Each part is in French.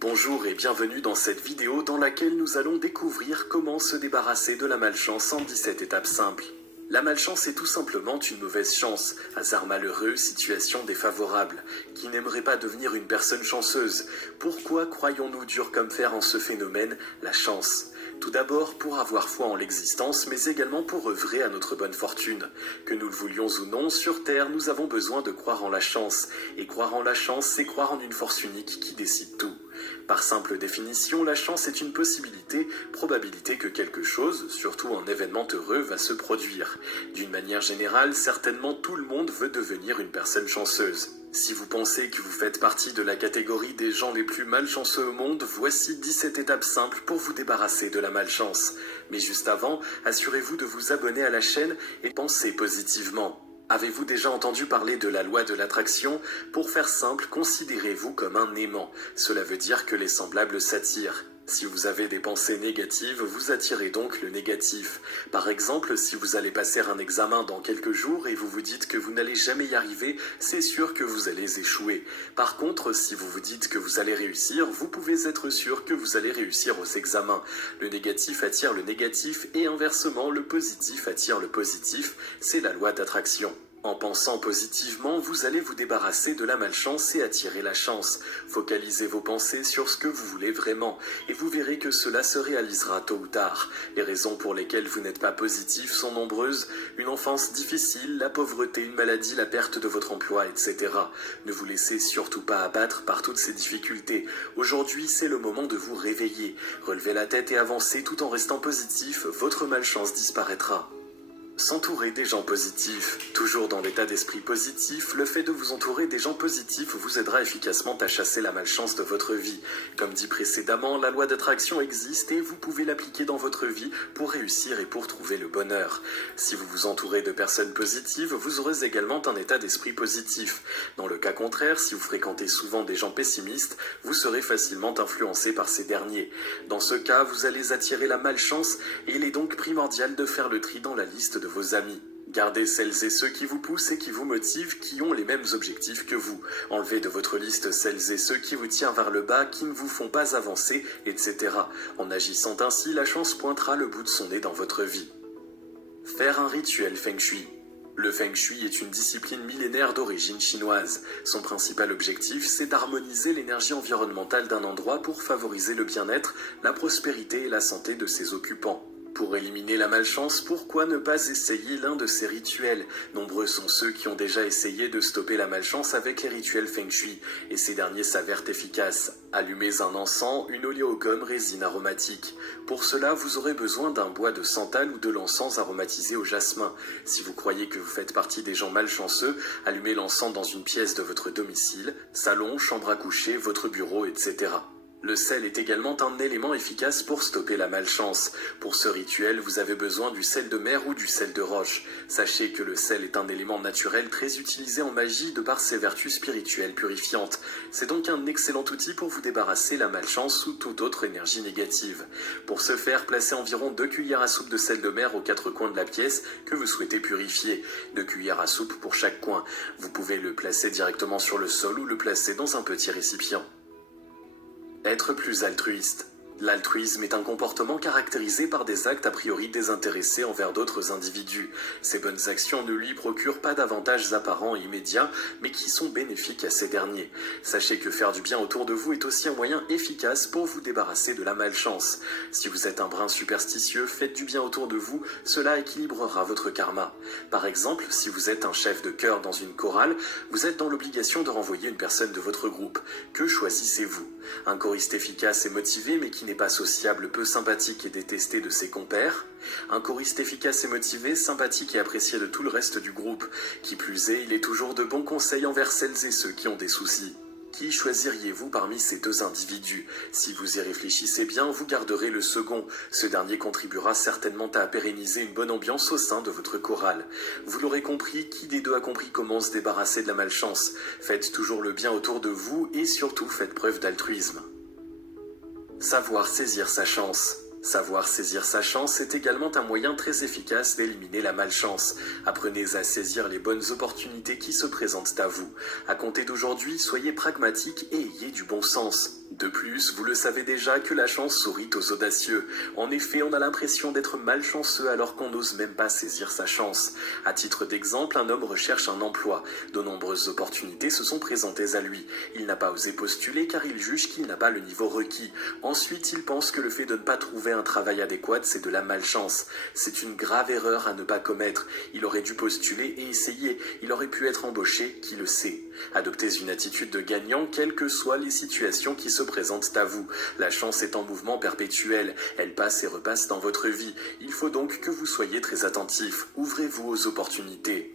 Bonjour et bienvenue dans cette vidéo dans laquelle nous allons découvrir comment se débarrasser de la malchance en 17 étapes simples. La malchance est tout simplement une mauvaise chance, hasard malheureux, situation défavorable. Qui n'aimerait pas devenir une personne chanceuse? Pourquoi croyons-nous dur comme fer en ce phénomène, la chance? Tout d'abord pour avoir foi en l'existence, mais également pour œuvrer à notre bonne fortune. Que nous le voulions ou non, sur Terre, nous avons besoin de croire en la chance. Et croire en la chance, c'est croire en une force unique qui décide tout. Par simple définition, la chance est une possibilité, probabilité que quelque chose, surtout un événement heureux, va se produire. D'une manière générale, certainement tout le monde veut devenir une personne chanceuse. Si vous pensez que vous faites partie de la catégorie des gens les plus malchanceux au monde, voici 17 étapes simples pour vous débarrasser de la malchance. Mais juste avant, assurez-vous de vous abonner à la chaîne et pensez positivement. Avez-vous déjà entendu parler de la loi de l'attraction? Pour faire simple, considérez-vous comme un aimant. Cela veut dire que les semblables s'attirent. Si vous avez des pensées négatives, vous attirez donc le négatif. Par exemple, si vous allez passer un examen dans quelques jours et vous vous dites que vous n'allez jamais y arriver, c'est sûr que vous allez échouer. Par contre, si vous vous dites que vous allez réussir, vous pouvez être sûr que vous allez réussir aux examens. Le négatif attire le négatif et inversement, le positif attire le positif. C'est la loi d'attraction. En pensant positivement, vous allez vous débarrasser de la malchance et attirer la chance. Focalisez vos pensées sur ce que vous voulez vraiment, et vous verrez que cela se réalisera tôt ou tard. Les raisons pour lesquelles vous n'êtes pas positif sont nombreuses. Une enfance difficile, la pauvreté, une maladie, la perte de votre emploi, etc. Ne vous laissez surtout pas abattre par toutes ces difficultés. Aujourd'hui, c'est le moment de vous réveiller. Relevez la tête et avancez tout en restant positif, votre malchance disparaîtra. S'entourer des gens positifs. Toujours dans l'état d'esprit positif, le fait de vous entourer des gens positifs vous aidera efficacement à chasser la malchance de votre vie. Comme dit précédemment, la loi d'attraction existe et vous pouvez l'appliquer dans votre vie pour réussir et pour trouver le bonheur. Si vous vous entourez de personnes positives, vous aurez également un état d'esprit positif. Dans le cas contraire, si vous fréquentez souvent des gens pessimistes, vous serez facilement influencé par ces derniers. Dans ce cas, vous allez attirer la malchance et il est donc primordial de faire le tri dans la liste de vos amis. Gardez celles et ceux qui vous poussent et qui vous motivent, qui ont les mêmes objectifs que vous. Enlevez de votre liste celles et ceux qui vous tirent vers le bas, qui ne vous font pas avancer, etc. En agissant ainsi, la chance pointera le bout de son nez dans votre vie. Faire un rituel Feng Shui. Le Feng Shui est une discipline millénaire d'origine chinoise. Son principal objectif, c'est d'harmoniser l'énergie environnementale d'un endroit pour favoriser le bien-être, la prospérité et la santé de ses occupants. Pour éliminer la malchance, pourquoi ne pas essayer l'un de ces rituels? Nombreux sont ceux qui ont déjà essayé de stopper la malchance avec les rituels Feng Shui, et ces derniers s'avèrent efficaces. Allumez un encens, une oléogomme, résine aromatique. Pour cela, vous aurez besoin d'un bois de santal ou de l'encens aromatisé au jasmin. Si vous croyez que vous faites partie des gens malchanceux, allumez l'encens dans une pièce de votre domicile, salon, chambre à coucher, votre bureau, etc. Le sel est également un élément efficace pour stopper la malchance. Pour ce rituel, vous avez besoin du sel de mer ou du sel de roche. Sachez que le sel est un élément naturel très utilisé en magie de par ses vertus spirituelles purifiantes. C'est donc un excellent outil pour vous débarrasser la malchance ou toute autre énergie négative. Pour ce faire, placez environ 2 cuillères à soupe de sel de mer aux 4 coins de la pièce que vous souhaitez purifier. 2 cuillères à soupe pour chaque coin. Vous pouvez le placer directement sur le sol ou le placer dans un petit récipient. Être plus altruiste. L'altruisme est un comportement caractérisé par des actes a priori désintéressés envers d'autres individus. Ces bonnes actions ne lui procurent pas d'avantages apparents et immédiats, mais qui sont bénéfiques à ces derniers. Sachez que faire du bien autour de vous est aussi un moyen efficace pour vous débarrasser de la malchance. Si vous êtes un brin superstitieux, faites du bien autour de vous, cela équilibrera votre karma. Par exemple, si vous êtes un chef de chœur dans une chorale, vous êtes dans l'obligation de renvoyer une personne de votre groupe. Que choisissez-vous? Un choriste efficace et motivé mais qui n'est pas sociable, peu sympathique et détesté de ses compères. Un choriste efficace et motivé, sympathique et apprécié de tout le reste du groupe. Qui plus est, il est toujours de bons conseils envers celles et ceux qui ont des soucis. Qui choisiriez-vous parmi ces deux individus? Si vous y réfléchissez bien, vous garderez le second. Ce dernier contribuera certainement à pérenniser une bonne ambiance au sein de votre chorale. Vous l'aurez compris, qui des deux a compris comment se débarrasser de la malchance? Faites toujours le bien autour de vous et surtout faites preuve d'altruisme. Savoir saisir sa chance. Savoir saisir sa chance est également un moyen très efficace d'éliminer la malchance. Apprenez à saisir les bonnes opportunités qui se présentent à vous. À compter d'aujourd'hui, soyez pragmatique et ayez du bon sens. De plus, vous le savez déjà que la chance sourit aux audacieux. En effet, on a l'impression d'être malchanceux alors qu'on n'ose même pas saisir sa chance. À titre d'exemple, un homme recherche un emploi. De nombreuses opportunités se sont présentées à lui. Il n'a pas osé postuler car il juge qu'il n'a pas le niveau requis. Ensuite, il pense que le fait de ne pas trouver un travail adéquat, c'est de la malchance. C'est une grave erreur à ne pas commettre. Il aurait dû postuler et essayer. Il aurait pu être embauché, qui le sait. Adoptez une attitude de gagnant, quelles que soient les situations qui se présentent à vous. La chance est en mouvement perpétuel. Elle passe et repasse dans votre vie. Il faut donc que vous soyez très attentif. Ouvrez-vous aux opportunités.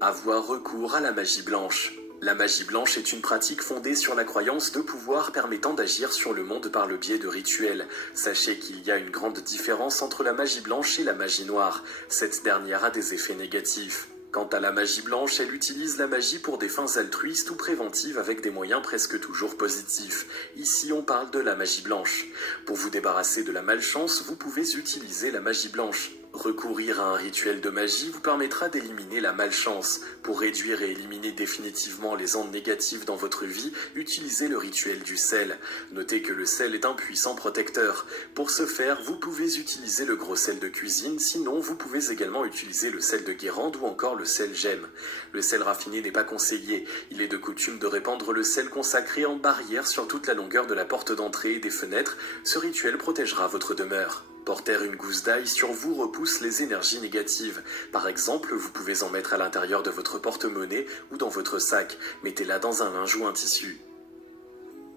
Avoir recours à la magie blanche. La magie blanche est une pratique fondée sur la croyance de pouvoir permettant d'agir sur le monde par le biais de rituels. Sachez qu'il y a une grande différence entre la magie blanche et la magie noire. Cette dernière a des effets négatifs. Quant à la magie blanche, elle utilise la magie pour des fins altruistes ou préventives avec des moyens presque toujours positifs. Ici, on parle de la magie blanche. Pour vous débarrasser de la malchance, vous pouvez utiliser la magie blanche. Recourir à un rituel de magie vous permettra d'éliminer la malchance. Pour réduire et éliminer définitivement les ondes négatives dans votre vie, utilisez le rituel du sel. Notez que le sel est un puissant protecteur. Pour ce faire, vous pouvez utiliser le gros sel de cuisine, sinon vous pouvez également utiliser le sel de Guérande ou encore le sel gemme. Le sel raffiné n'est pas conseillé. Il est de coutume de répandre le sel consacré en barrière sur toute la longueur de la porte d'entrée et des fenêtres. Ce rituel protégera votre demeure. Porter une gousse d'ail sur vous repousse les énergies négatives. Par exemple, vous pouvez en mettre à l'intérieur de votre porte-monnaie ou dans votre sac. Mettez-la dans un linge ou un tissu.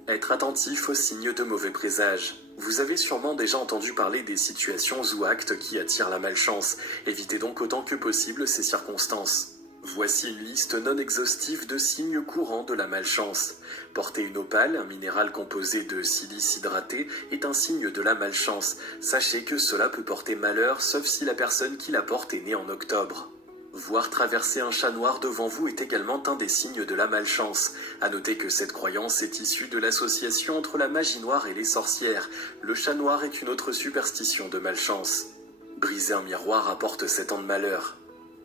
Être attentif aux signes de mauvais présage. Vous avez sûrement déjà entendu parler des situations ou actes qui attirent la malchance. Évitez donc autant que possible ces circonstances. Voici une liste non exhaustive de signes courants de la malchance. Porter une opale, un minéral composé de silice hydraté, est un signe de la malchance. Sachez que cela peut porter malheur, sauf si la personne qui la porte est née en octobre. Voir traverser un chat noir devant vous est également un des signes de la malchance. À noter que cette croyance est issue de l'association entre la magie noire et les sorcières. Le chat noir est une autre superstition de malchance. Briser un miroir apporte 7 ans de malheur.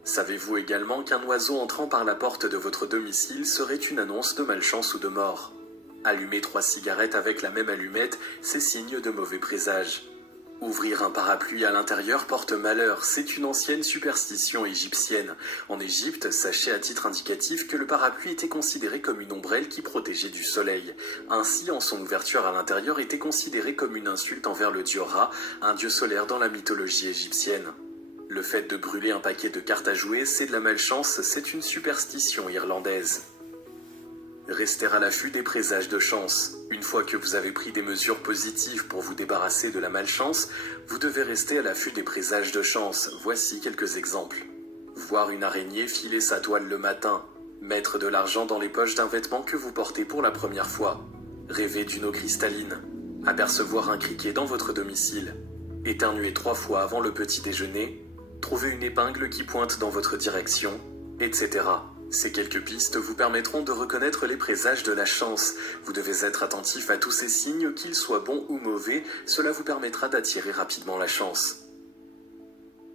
Savez-vous également qu'un oiseau entrant par la porte de votre domicile serait une annonce de malchance ou de mort? Allumer 3 cigarettes avec la même allumette, c'est signe de mauvais présage. Ouvrir un parapluie à l'intérieur porte malheur, c'est une ancienne superstition égyptienne. En Égypte, sachez à titre indicatif que le parapluie était considéré comme une ombrelle qui protégeait du soleil. Ainsi, en son ouverture à l'intérieur était considéré comme une insulte envers le dieu Ra, un dieu solaire dans la mythologie égyptienne. Le fait de brûler un paquet de cartes à jouer, c'est de la malchance, c'est une superstition irlandaise. Rester à l'affût des présages de chance. Une fois que vous avez pris des mesures positives pour vous débarrasser de la malchance, vous devez rester à l'affût des présages de chance. Voici quelques exemples. Voir une araignée filer sa toile le matin. Mettre de l'argent dans les poches d'un vêtement que vous portez pour la première fois. Rêver d'une eau cristalline. Apercevoir un criquet dans votre domicile. Éternuer 3 fois avant le petit déjeuner. Trouver une épingle qui pointe dans votre direction, etc. Ces quelques pistes vous permettront de reconnaître les présages de la chance. Vous devez être attentif à tous ces signes, qu'ils soient bons ou mauvais, cela vous permettra d'attirer rapidement la chance.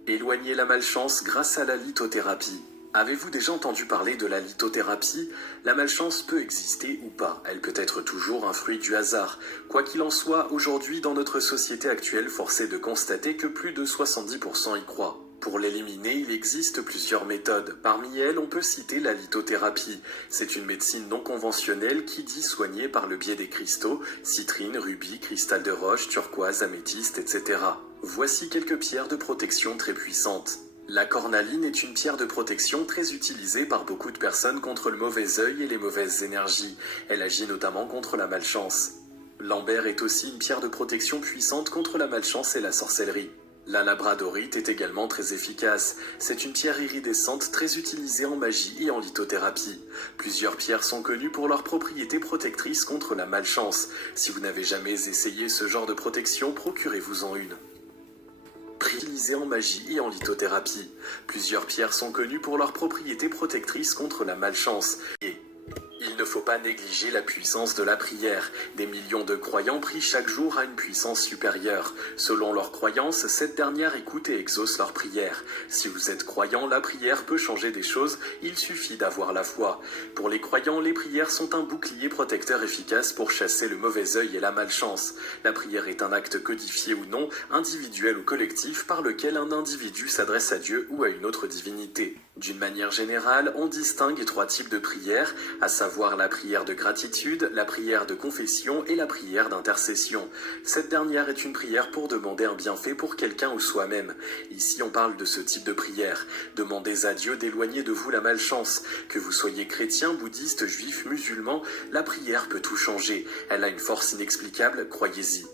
Éloigner la malchance grâce à la lithothérapie. Avez-vous déjà entendu parler de la lithothérapie? La malchance peut exister ou pas, elle peut être toujours un fruit du hasard. Quoi qu'il en soit, aujourd'hui dans notre société actuelle, force est de constater que plus de 70% y croient. Pour l'éliminer, il existe plusieurs méthodes. Parmi elles, on peut citer la lithothérapie. C'est une médecine non conventionnelle qui dit soigner par le biais des cristaux, citrine, rubis, cristal de roche, turquoise, améthyste, etc. Voici quelques pierres de protection très puissantes. La cornaline est une pierre de protection très utilisée par beaucoup de personnes contre le mauvais œil et les mauvaises énergies. Elle agit notamment contre la malchance. L'amber est aussi une pierre de protection puissante contre la malchance et la sorcellerie. La labradorite est également très efficace. C'est une pierre iridescente très utilisée en magie et en lithothérapie. Plusieurs pierres sont connues pour leurs propriétés protectrices contre la malchance. Si vous n'avez jamais essayé ce genre de protection, procurez-vous-en une. Utilisée en magie et en lithothérapie. Plusieurs pierres sont connues pour leurs propriétés protectrices contre la malchance. Et il ne faut pas négliger la puissance de la prière. Des millions de croyants prient chaque jour à une puissance supérieure. Selon leurs croyances, cette dernière écoute et exauce leurs prières. Si vous êtes croyant, la prière peut changer des choses, il suffit d'avoir la foi. Pour les croyants, les prières sont un bouclier protecteur efficace pour chasser le mauvais œil et la malchance. La prière est un acte codifié ou non, individuel ou collectif, par lequel un individu s'adresse à Dieu ou à une autre divinité. D'une manière générale, on distingue 3 types de prières, à savoir la prière de gratitude, la prière de confession et la prière d'intercession. Cette dernière est une prière pour demander un bienfait pour quelqu'un ou soi-même. Ici, on parle de ce type de prière. Demandez à Dieu d'éloigner de vous la malchance. Que vous soyez chrétien, bouddhiste, juif, musulman, la prière peut tout changer. Elle a une force inexplicable, croyez-y.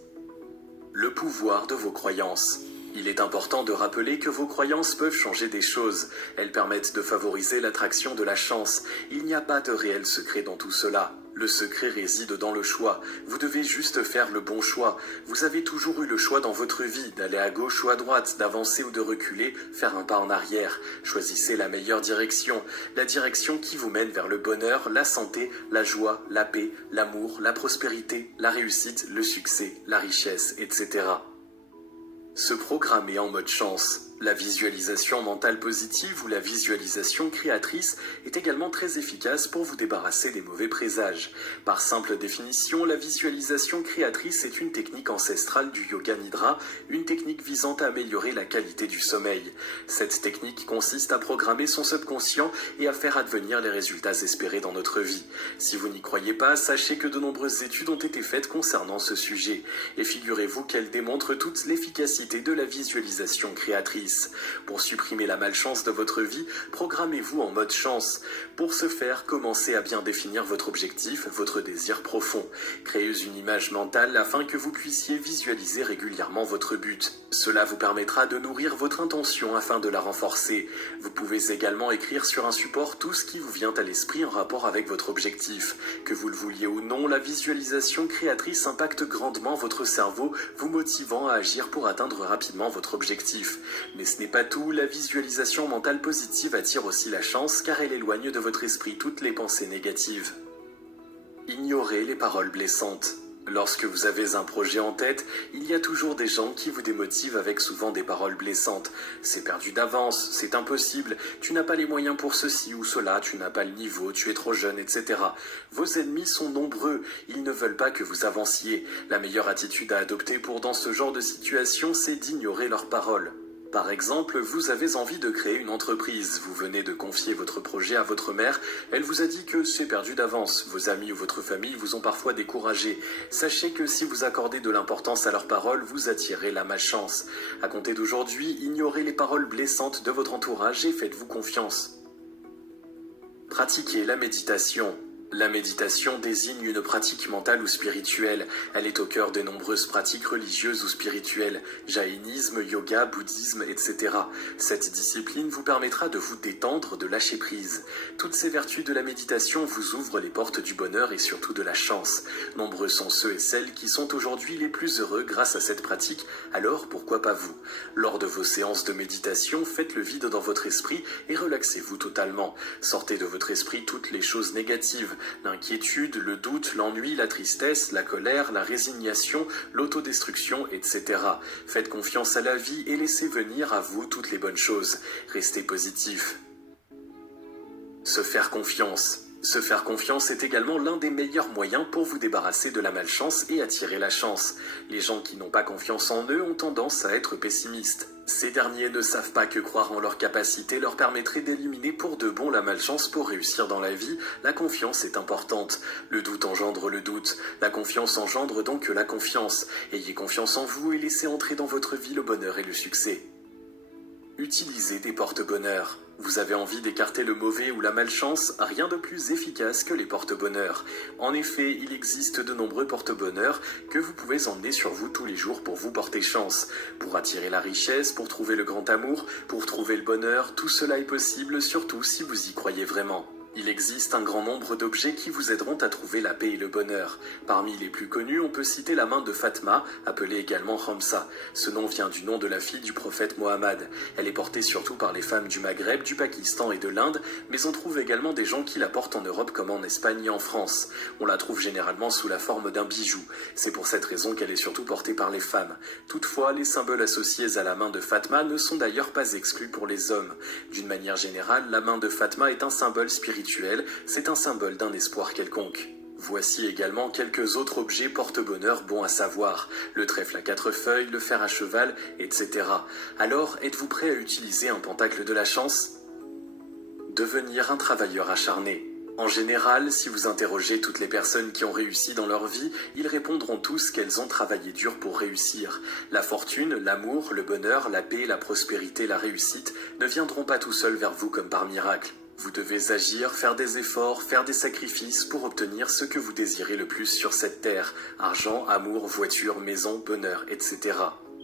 Le pouvoir de vos croyances. Il est important de rappeler que vos croyances peuvent changer des choses. Elles permettent de favoriser l'attraction de la chance. Il n'y a pas de réel secret dans tout cela. Le secret réside dans le choix. Vous devez juste faire le bon choix. Vous avez toujours eu le choix dans votre vie, d'aller à gauche ou à droite, d'avancer ou de reculer, faire un pas en arrière. Choisissez la meilleure direction, la direction qui vous mène vers le bonheur, la santé, la joie, la paix, l'amour, la prospérité, la réussite, le succès, la richesse, etc. Se programmer en mode chance. La visualisation mentale positive ou la visualisation créatrice est également très efficace pour vous débarrasser des mauvais présages. Par simple définition, la visualisation créatrice est une technique ancestrale du yoga nidra, une technique visant à améliorer la qualité du sommeil. Cette technique consiste à programmer son subconscient et à faire advenir les résultats espérés dans notre vie. Si vous n'y croyez pas, sachez que de nombreuses études ont été faites concernant ce sujet. Et figurez-vous qu'elles démontrent toute l'efficacité de la visualisation créatrice. Pour supprimer la malchance de votre vie, programmez-vous en mode chance. Pour ce faire, commencez à bien définir votre objectif, votre désir profond. Créez une image mentale afin que vous puissiez visualiser régulièrement votre but. Cela vous permettra de nourrir votre intention afin de la renforcer. Vous pouvez également écrire sur un support tout ce qui vous vient à l'esprit en rapport avec votre objectif. Que vous le vouliez ou non, la visualisation créatrice impacte grandement votre cerveau, vous motivant à agir pour atteindre rapidement votre objectif. Mais ce n'est pas tout, la visualisation mentale positive attire aussi la chance car elle éloigne de votre esprit toutes les pensées négatives. Ignorez les paroles blessantes. Lorsque vous avez un projet en tête, il y a toujours des gens qui vous démotivent avec souvent des paroles blessantes. C'est perdu d'avance, c'est impossible, tu n'as pas les moyens pour ceci ou cela, tu n'as pas le niveau, tu es trop jeune, etc. Vos ennemis sont nombreux, ils ne veulent pas que vous avanciez. La meilleure attitude à adopter pour dans ce genre de situation, c'est d'ignorer leurs paroles. Par exemple, vous avez envie de créer une entreprise, vous venez de confier votre projet à votre mère, elle vous a dit que c'est perdu d'avance, vos amis ou votre famille vous ont parfois découragé. Sachez que si vous accordez de l'importance à leurs paroles, vous attirez la malchance. À compter d'aujourd'hui, ignorez les paroles blessantes de votre entourage et faites-vous confiance. Pratiquez la méditation. La méditation désigne une pratique mentale ou spirituelle. Elle est au cœur de nombreuses pratiques religieuses ou spirituelles, jaïnisme, yoga, bouddhisme, etc. Cette discipline vous permettra de vous détendre, de lâcher prise. Toutes ces vertus de la méditation vous ouvrent les portes du bonheur et surtout de la chance. Nombreux sont ceux et celles qui sont aujourd'hui les plus heureux grâce à cette pratique, alors pourquoi pas vous? Lors de vos séances de méditation, faites le vide dans votre esprit et relaxez-vous totalement. Sortez de votre esprit toutes les choses négatives, l'inquiétude, le doute, l'ennui, la tristesse, la colère, la résignation, l'autodestruction, etc. Faites confiance à la vie et laissez venir à vous toutes les bonnes choses. Restez positif. Se faire confiance. Se faire confiance est également l'un des meilleurs moyens pour vous débarrasser de la malchance et attirer la chance. Les gens qui n'ont pas confiance en eux ont tendance à être pessimistes. Ces derniers ne savent pas que croire en leur capacité leur permettrait d'éliminer pour de bon la malchance pour réussir dans la vie. La confiance est importante. Le doute engendre le doute. La confiance engendre donc la confiance. Ayez confiance en vous et laissez entrer dans votre vie le bonheur et le succès. Utilisez des porte-bonheur. Vous avez envie d'écarter le mauvais ou la malchance, rien de plus efficace que les porte-bonheur. En effet, il existe de nombreux porte-bonheur que vous pouvez emmener sur vous tous les jours pour vous porter chance. Pour attirer la richesse, pour trouver le grand amour, pour trouver le bonheur, tout cela est possible, surtout si vous y croyez vraiment. Il existe un grand nombre d'objets qui vous aideront à trouver la paix et le bonheur. Parmi les plus connus, on peut citer la main de Fatma, appelée également Khamsa. Ce nom vient du nom de la fille du prophète Mohammed. Elle est portée surtout par les femmes du Maghreb, du Pakistan et de l'Inde, mais on trouve également des gens qui la portent en Europe comme en Espagne et en France. On la trouve généralement sous la forme d'un bijou. C'est pour cette raison qu'elle est surtout portée par les femmes. Toutefois, les symboles associés à la main de Fatma ne sont d'ailleurs pas exclus pour les hommes. D'une manière générale, la main de Fatma est un symbole spirituel. C'est un symbole d'un espoir quelconque. Voici également quelques autres objets porte-bonheur bons à savoir, le trèfle à 4 feuilles, le fer à cheval, etc. Alors, êtes-vous prêt à utiliser un pentacle de la chance? Devenir un travailleur acharné. En général, si vous interrogez toutes les personnes qui ont réussi dans leur vie, ils répondront tous qu'elles ont travaillé dur pour réussir. La fortune, l'amour, le bonheur, la paix, la prospérité, la réussite ne viendront pas tout seuls vers vous comme par miracle. Vous devez agir, faire des efforts, faire des sacrifices pour obtenir ce que vous désirez le plus sur cette terre. Argent, amour, voiture, maison, bonheur, etc.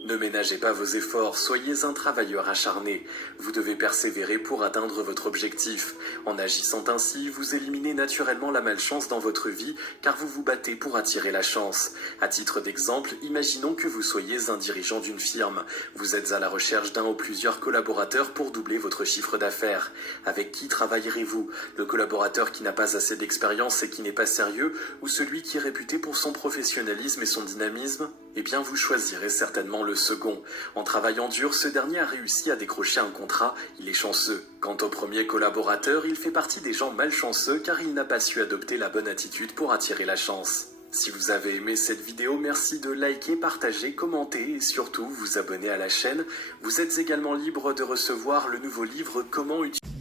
Ne ménagez pas vos efforts, soyez un travailleur acharné. Vous devez persévérer pour atteindre votre objectif. En agissant ainsi, vous éliminez naturellement la malchance dans votre vie, car vous vous battez pour attirer la chance. À titre d'exemple, imaginons que vous soyez un dirigeant d'une firme. Vous êtes à la recherche d'un ou plusieurs collaborateurs pour doubler votre chiffre d'affaires. Avec qui travaillerez-vous? Le collaborateur qui n'a pas assez d'expérience et qui n'est pas sérieux, ou celui qui est réputé pour son professionnalisme et son dynamisme? Eh bien, vous choisirez certainement le second. En travaillant dur, ce dernier a réussi à décrocher un contrat, il est chanceux. Quant au premier collaborateur, il fait partie des gens malchanceux car il n'a pas su adopter la bonne attitude pour attirer la chance. Si vous avez aimé cette vidéo, merci de liker, partager, commenter et surtout vous abonner à la chaîne. Vous êtes également libre de recevoir le nouveau livre Comment utiliser